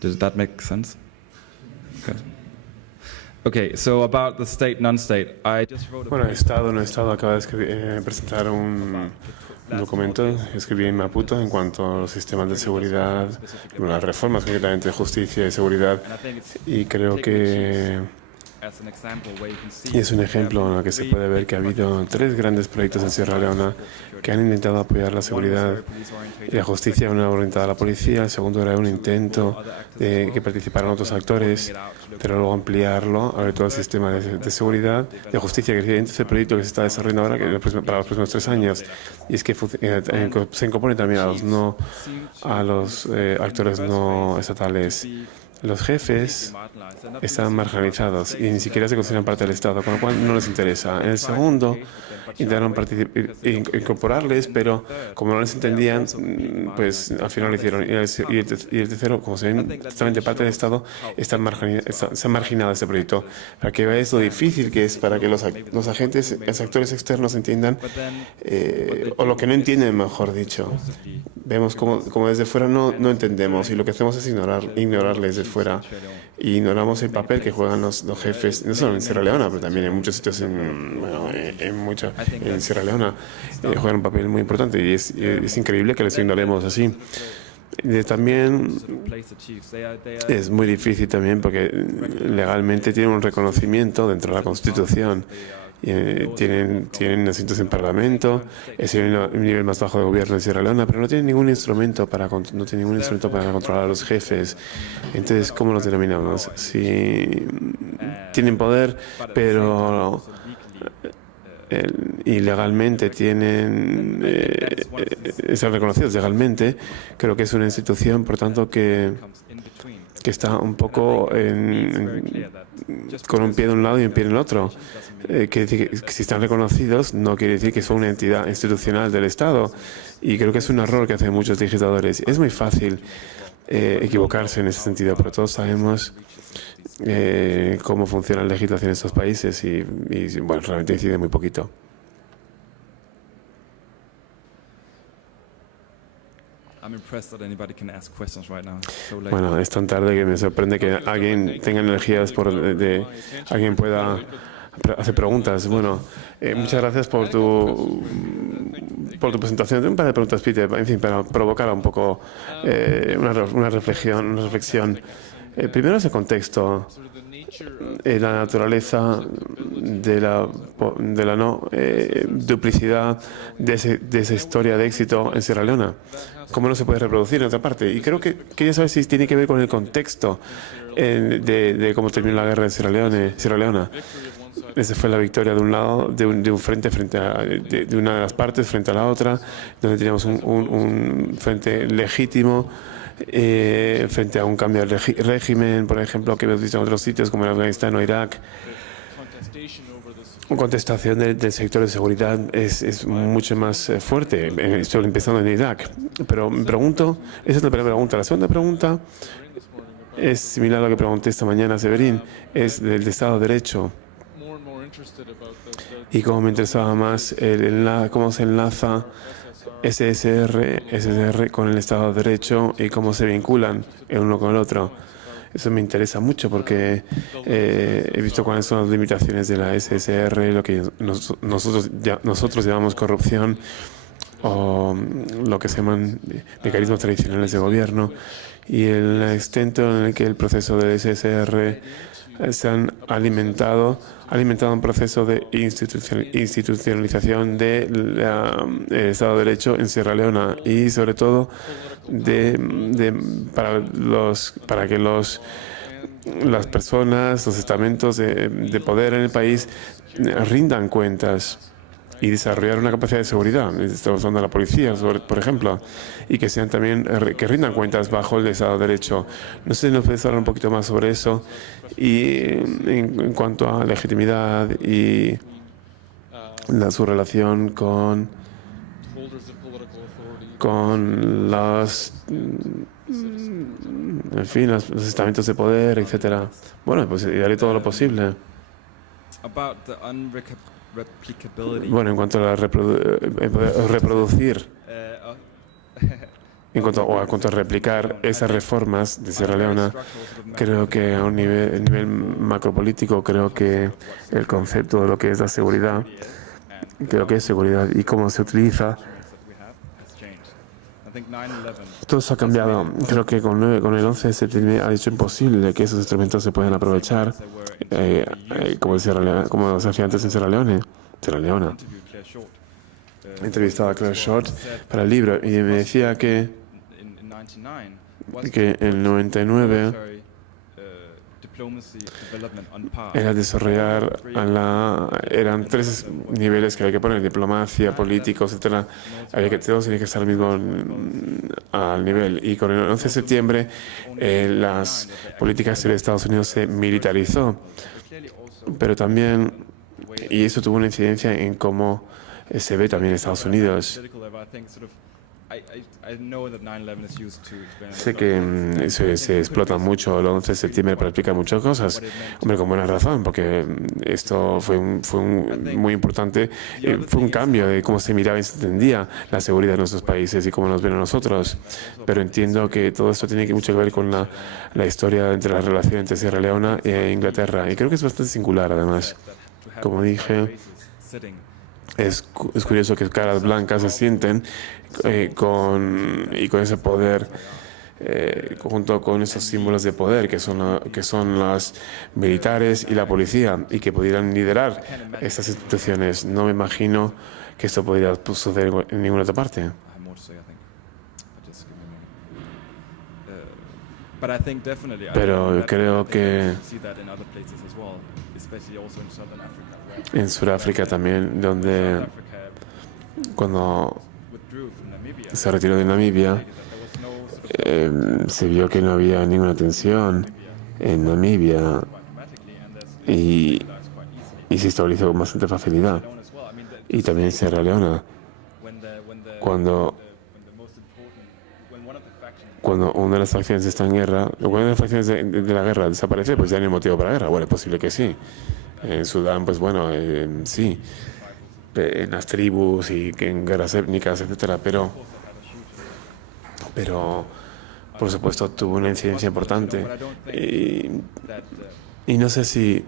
Does that make sense? Okay. Okay, so about the state, non-state, I just wrote a Bueno, Estado, no Estado, acaba de presentar un documento, escribí en Maputo en cuanto a los sistemas de seguridad, las reformas concretamente de justicia y seguridad, y creo que es un ejemplo en el que se puede ver que ha habido 3 grandes proyectos en Sierra Leona que han intentado apoyar la seguridad y la justicia, una orientada a la policía, el segundo era un intento de que participaran otros actores, pero luego ampliarlo a ver todo el sistema de seguridad, de justicia, que es el proyecto que se está desarrollando ahora para los próximos 3 años. Y es que se incorporen también a los actores no estatales. Los jefes están marginalizados y ni siquiera se consideran parte del Estado, con lo cual no les interesa. En el segundo, intentaron incorporarles, pero como no les entendían, pues al final lo hicieron. Y el tercero, como se ven totalmente parte del Estado, se ha marginado este proyecto. Para que veáis lo difícil que es para que los agentes, los actores externos entiendan, o lo que no entienden, mejor dicho. Vemos como desde fuera no entendemos, y lo que hacemos es ignorarles desde fuera. Y ignoramos el papel que juegan los jefes, no solo en Sierra Leona, pero también en muchos sitios en Sierra Leona. Juegan un papel muy importante y es increíble que les ignoremos así. También es muy difícil también porque legalmente tienen un reconocimiento dentro de la Constitución. Tienen asientos en Parlamento, es el nivel más bajo de gobierno en Sierra Leona, pero no tienen ningún instrumento para controlar a los jefes. Entonces, ¿cómo los denominamos? Si tienen poder, pero ilegalmente están reconocidos legalmente, creo que es una institución, por tanto, que está un poco con un pie de un lado y un pie en el otro. Quiere decir que si están reconocidos no quiere decir que son una entidad institucional del Estado, y creo que es un error que hacen muchos legisladores. Es muy fácil equivocarse en ese sentido, pero todos sabemos cómo funciona la legislación en estos países y bueno, realmente incide muy poquito. Bueno, es tan tarde que me sorprende que alguien tenga energías alguien pueda hacer preguntas. Bueno, muchas gracias por tu presentación. Tengo un par de preguntas, Peter, en fin, para provocar un poco una reflexión. Primero es el contexto, la naturaleza de la no duplicidad de esa historia de éxito en Sierra Leona. ¿Cómo no se puede reproducir en otra parte? Y creo que quería saber si tiene que ver con el contexto de cómo terminó la guerra en Sierra Leona. Esa fue la victoria de un lado, de un frente de una de las partes frente a la otra, donde teníamos un frente legítimo frente a un cambio de régimen, por ejemplo, que hemos visto en otros sitios como en Afganistán o Irak. Una contestación del sector de seguridad es mucho más fuerte, empezando en Irak. Pero me pregunto, esa es la primera pregunta. La segunda pregunta es similar a lo que pregunté esta mañana a Severín, es del Estado de Derecho. Y cómo me interesaba más cómo se enlaza SSR con el Estado de Derecho y cómo se vinculan el uno con el otro. Eso me interesa mucho porque he visto cuáles son las limitaciones de la SSR, lo que nosotros llamamos corrupción, o lo que se llaman mecanismos tradicionales de gobierno, y el extento en el que el proceso de SSR se han alimentado un proceso de institucionalización del Estado de Derecho en Sierra Leona, y sobre todo para que las personas, los estamentos de poder en el país rindan cuentas y desarrollar una capacidad de seguridad. Estamos hablando de la policía, por ejemplo, y que sean también que rindan cuentas bajo el Estado de Derecho. No sé si nos puedes hablar un poquito más sobre eso, y en cuanto a legitimidad y su relación con en fin, los estamentos de poder, etcétera. Bueno, pues haré todo lo posible. Bueno, en cuanto a reproducir. en cuanto a replicar esas reformas de Sierra Leona, creo que a un nivel macropolítico, creo que el concepto de lo que es la seguridad, que lo que es seguridad y cómo se utiliza, todo eso ha cambiado. Creo que con el 11 de septiembre ha hecho imposible que esos instrumentos se puedan aprovechar, como se hacía antes en Sierra Leona. He entrevistado a Claire Short para el libro y me decía que en el 99 era desarrollar eran 3 niveles que había que poner: diplomacia, políticos, etcétera. Todos tenían que estar al nivel. Y con el 11 de septiembre las políticas de Estados Unidos se militarizó. Pero también, y eso tuvo una incidencia en cómo se ve también en Estados Unidos. Sé que se explota mucho el 11 de septiembre para explicar muchas cosas. Hombre, con buena razón, porque esto fue muy importante. Fue un cambio de cómo se miraba y se entendía la seguridad de nuestros países y cómo nos ven a nosotros. Pero entiendo que todo esto tiene mucho que ver con la historia entre la relación entre Sierra Leona e Inglaterra. Y creo que es bastante singular, además. Como dije, es curioso que caras blancas se sienten con ese poder, junto con esos símbolos de poder que son los militares y la policía, y que pudieran liderar estas instituciones. No me imagino que esto pudiera suceder en ninguna otra parte. Pero creo que en Sudáfrica también, donde cuando se retiró de Namibia, se vio que no había ninguna tensión en Namibia y se estabilizó con bastante facilidad. Y también en Sierra Leona, cuando una de las facciones está en guerra, cuando una de las facciones de la guerra desaparece, pues ya no hay motivo para guerra. Bueno, es posible que sí. En Sudán, pues bueno, sí, en las tribus y en guerras étnicas, etcétera, pero por supuesto tuvo una incidencia importante y no sé si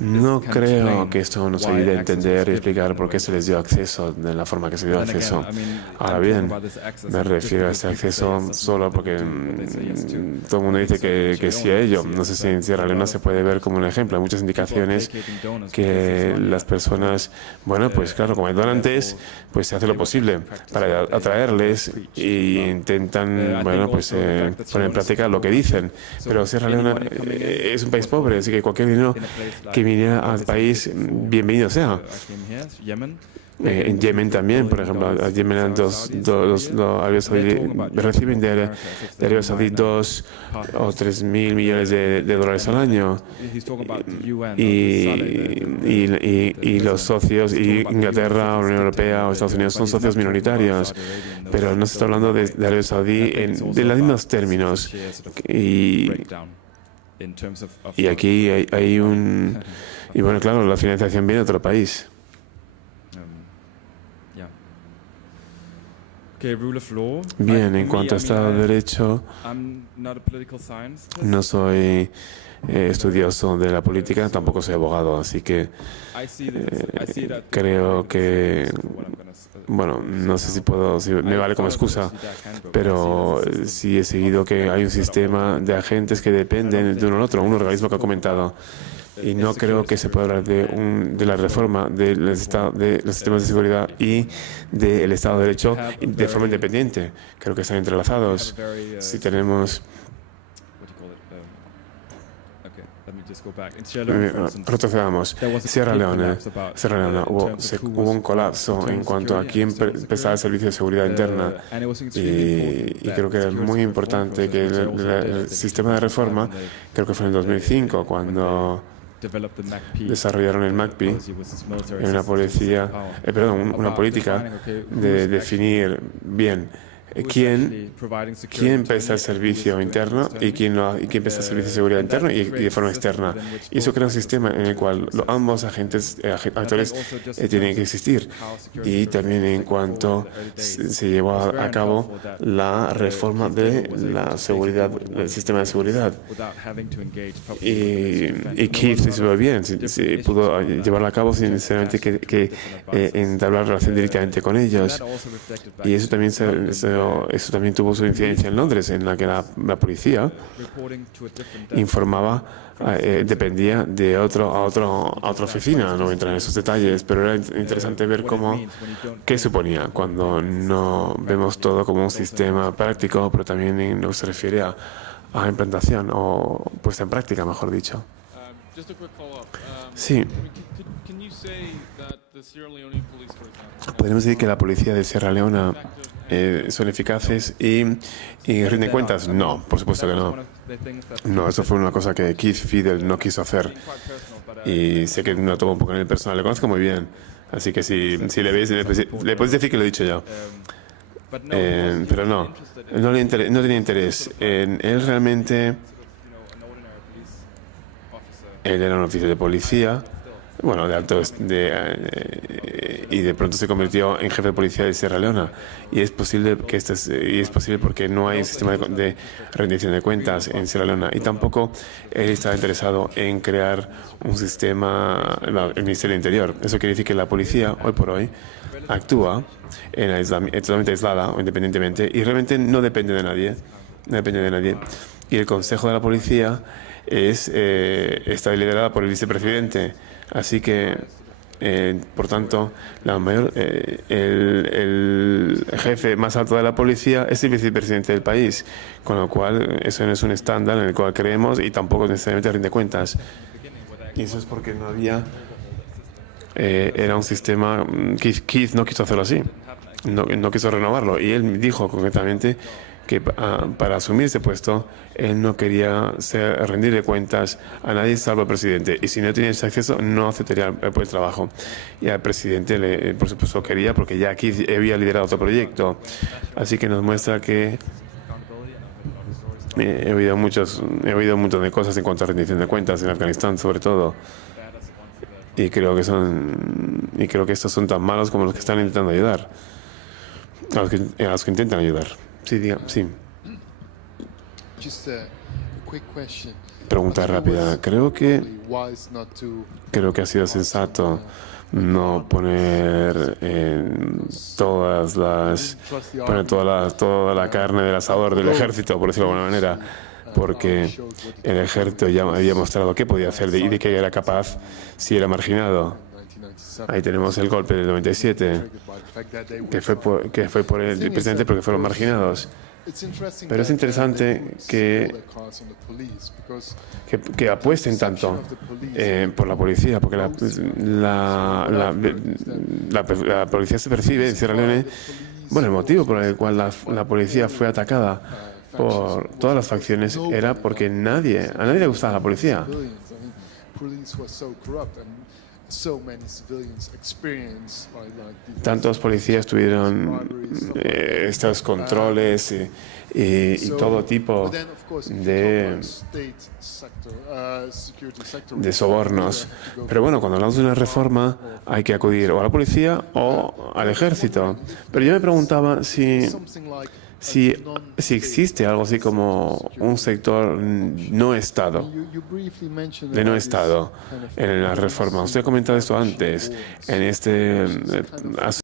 no creo que esto nos ayude a entender y explicar por qué se les dio acceso de la forma que se dio acceso. Ahora bien, me refiero a este acceso solo porque todo el mundo dice que sí a ello. No sé si en Sierra Leona se puede ver como un ejemplo. Hay muchas indicaciones que las personas, bueno, pues claro, como hay donantes, pues se hace lo posible para atraerles y intentan, bueno, pues poner en práctica lo que dicen. Pero Sierra Leona es un país pobre, así que cualquier dinero que viniera al país, bienvenido sea. En Yemen también, por ejemplo, a Yemen reciben de Arabia Saudí 2 o 3 mil millones de dólares al año. Y los socios, y Inglaterra, Unión Europea o Estados Unidos son socios minoritarios. Pero no se está hablando de Arabia Saudí de los mismos términos. Y aquí hay y bueno, claro, la financiación viene de otro país. Bien, en cuanto a Estado de Derecho, no soy estudioso de la política, tampoco soy abogado, así que creo que, bueno, no sé si me vale como excusa, pero sí he seguido que hay un sistema de agentes que dependen de uno al otro, un organismo que ha comentado. Y no creo que se pueda hablar de la reforma de los sistemas de seguridad y del Estado de Derecho de forma independiente. Creo que están entrelazados. Si tenemos... Retrocedamos. Sierra Leona hubo un colapso en cuanto a quién empezaba el servicio de seguridad interna y creo que es muy importante que el sistema de reforma, creo que fue en el 2005 cuando desarrollaron el MACPI, una política de definir bien quién presta el servicio interno y quién presta el servicio de seguridad interno y de forma externa. Y eso crea un sistema en el cual ambos actores tienen que existir. Y también en cuanto se llevó a cabo la reforma de la seguridad, del sistema de seguridad. Y Keith se ve bien, pudo llevarlo a cabo sin necesariamente que entablar relación directamente con ellos. Y eso también tuvo su incidencia en Londres, en la que la policía informaba, dependía de otra oficina. No voy a entrar en esos detalles, pero era interesante ver qué suponía cuando no vemos todo como un sistema práctico, pero también en lo que se refiere a implantación o puesta en práctica, mejor dicho. Sí. Podemos decir que la policía de Sierra Leona son eficaces y rinden cuentas. No, por supuesto que no. No, eso fue una cosa que Keith Fidel no quiso hacer. Y sé que no tomo un poco en el personal. Le conozco muy bien. Así que si le veis, le podéis decir que lo he dicho yo. Pero no tenía interés. Él realmente... Él era un oficial de policía, bueno, y de pronto se convirtió en jefe de policía de Sierra Leona. Y es posible porque no hay sistema de rendición de cuentas en Sierra Leona. Y tampoco él estaba interesado en crear un sistema, el Ministerio del Interior. Eso quiere decir que la policía, hoy por hoy, actúa totalmente aislada o independientemente y realmente no depende de nadie. No depende de nadie. Y el Consejo de la Policía está liderada por el vicepresidente. Así que, por tanto, el jefe más alto de la policía es el vicepresidente del país, con lo cual eso no es un estándar en el cual creemos y tampoco necesariamente rinde cuentas. Y eso es porque no había... era un sistema... Keith no quiso hacerlo así, no quiso renovarlo. Y él dijo concretamente que para asumir ese puesto, él no quería rendirle cuentas a nadie salvo al presidente. Y si no tenía ese acceso, no aceptaría el trabajo. Y al presidente, por supuesto, quería, porque ya aquí había liderado otro proyecto. Así que nos muestra que he oído un montón de cosas en cuanto a rendición de cuentas en Afganistán, sobre todo. Y creo que estos son tan malos como los que están intentando ayudar. A los que intentan ayudar. Sí. Pregunta rápida. Creo que ha sido sensato no poner toda la carne del asador del ejército, por decirlo de alguna manera, porque el ejército ya había mostrado qué podía hacer y de qué era capaz si era marginado. Ahí tenemos el golpe del 97, que fue por el presidente porque fueron marginados. Pero es interesante que apuesten tanto por la policía, porque la policía se percibe en Sierra Leone. Bueno, el motivo por el cual la policía fue atacada por todas las facciones era porque a nadie le gustaba la policía. Tantos policías tuvieron estos controles y todo tipo de sobornos. Pero bueno, cuando hablamos de una reforma hay que acudir o a la policía o al ejército. Pero yo me preguntaba si existe algo así como un sector de no Estado en la reforma. Usted ha comentado esto antes, en este